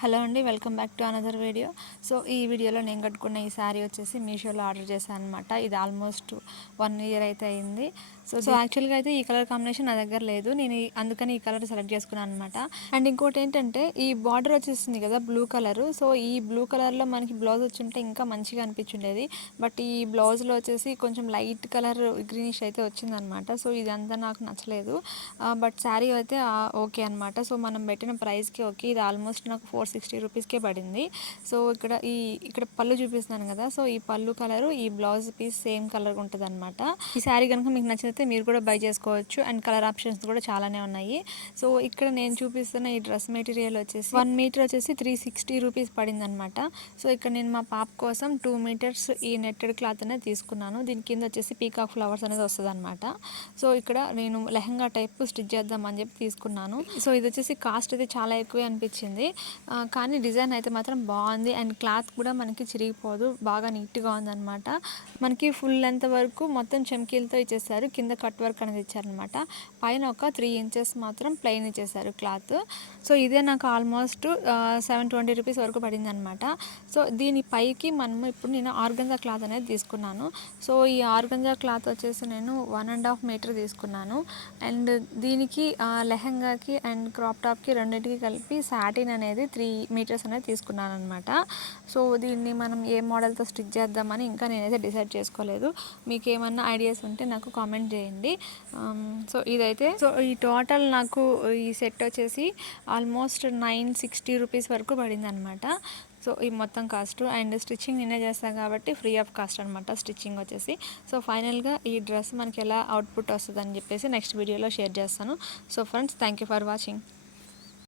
Hello అండి, welcome back to another video. So ఈ వీడియోలో నేను కట్టుకున్న ఈ శారీ వచ్చేసి మీషోలో ఆర్డర్ చేశాను అనమాట. ఇది ఆల్మోస్ట్ 1 ఇయర్ అయితే అయింది. సో యాక్చువల్గా అయితే ఈ కలర్ కాంబినేషన్ నా దగ్గర లేదు, నేను అందుకని ఈ కలర్ సెలెక్ట్ చేసుకున్నాను అనమాట. అండ్ ఇంకోటి ఏంటంటే ఈ బార్డర్ వచ్చేసింది కదా బ్లూ కలర్. సో ఈ బ్లూ కలర్లో మనకి బ్లౌజ్ వచ్చుంటే ఇంకా మంచిగా అనిపించుండేది. బట్ ఈ బ్లౌజ్లో వచ్చేసి కొంచెం లైట్ కలర్ గ్రీనిష్ అయితే వచ్చిందనమాట. సో ఇదంతా నాకు నచ్చలేదు. బట్ శారీ అయితే ఓకే అనమాట. సో మనం పెట్టిన ప్రైస్కి ఓకే. ఇది ఆల్మోస్ట్ నాకు 460 రూపీస్కే పడింది. సో ఇక్కడ పళ్ళు చూపిస్తున్నాను కదా. సో ఈ పళ్ళు కలరు, ఈ బ్లౌజ్ పీస్ సేమ్ కలర్ ఉంటుంది అనమాట. ఈ శారీ కనుక మీకు నచ్చితే మీరు కూడా బై చేసుకోవచ్చు. అండ్ కలర్ ఆప్షన్స్ కూడా చాలానే ఉన్నాయి. సో ఇక్కడ నేను చూపిస్తున్న ఈ డ్రెస్ మెటీరియల్ వచ్చేసి 1 మీటర్ వచ్చేసి 360 రూపీస్ పడింది అనమాట. సో ఇక్కడ నేను మా పాప కోసం 2 మీటర్స్ ఈ నెట్టెడ్ క్లాత్ అనేది తీసుకున్నాను. దీని కింద వచ్చేసి పీకాక్ ఫ్లవర్స్ అనేది వస్తుంది అనమాట. సో ఇక్కడ నేను లెహంగా టైప్ స్టిచ్ చేద్దామని చెప్పి తీసుకున్నాను. సో ఇది వచ్చేసి కాస్ట్ అయితే చాలా ఎక్కువే అనిపించింది. కానీ డిజైన్ అయితే మాత్రం బాగుంది. అండ్ క్లాత్ కూడా మనకి చిరిగిపోదు, బాగా నీట్గా ఉందన్నమాట. మనకి ఫుల్ లెంత్ వరకు మొత్తం చెమ్కీలతో ఇచ్చేసారు. కింద కట్ వర్క్ అనేది ఇచ్చారనమాట. పైన ఒక 3 ఇంచెస్ మాత్రం ప్లెయిన్ ఇచ్చేసారు క్లాత్. సో ఇదే నాకు ఆల్మోస్ట్ 720 రూపీస్ వరకు పడింది అనమాట. సో దీని పైకి ఇప్పుడు నేను ఆర్గంజా క్లాత్ అనేది తీసుకున్నాను. సో ఈ ఆర్గంజా క్లాత్ వచ్చేసి నేను 1.5 మీటర్ తీసుకున్నాను. అండ్ దీనికి లెహంగాకి అండ్ క్రాప్ టాప్కి రెండింటికి కలిపి సాటిన్ అనేది 3 మీటర్స్ అనేది తీసుకున్నాను అనమాట. సో దీన్ని మనం ఏ మోడల్తో స్టిచ్ చేద్దామని ఇంకా నేనైతే డిసైడ్ చేసుకోలేదు. మీకు ఏమన్నా ఐడియాస్ ఉంటే నాకు కామెంట్ చేయండి. సో ఈ టోటల్ నాకు ఈ సెట్ వచ్చేసి ఆల్మోస్ట్ 960 రూపీస్ వరకు పడింది అనమాట. సో ఈ మొత్తం కాస్ట్. అండ్ స్టిచ్చింగ్ నేనే చేస్తాను కాబట్టి ఫ్రీ ఆఫ్ కాస్ట్ అనమాట స్టిచ్చింగ్ వచ్చేసి. సో ఫైనల్గా ఈ డ్రెస్ మనకి ఎలా అవుట్పుట్ వస్తుంది అని చెప్పేసి నెక్స్ట్ వీడియోలో షేర్ చేస్తాను. So friends, thank you for watching.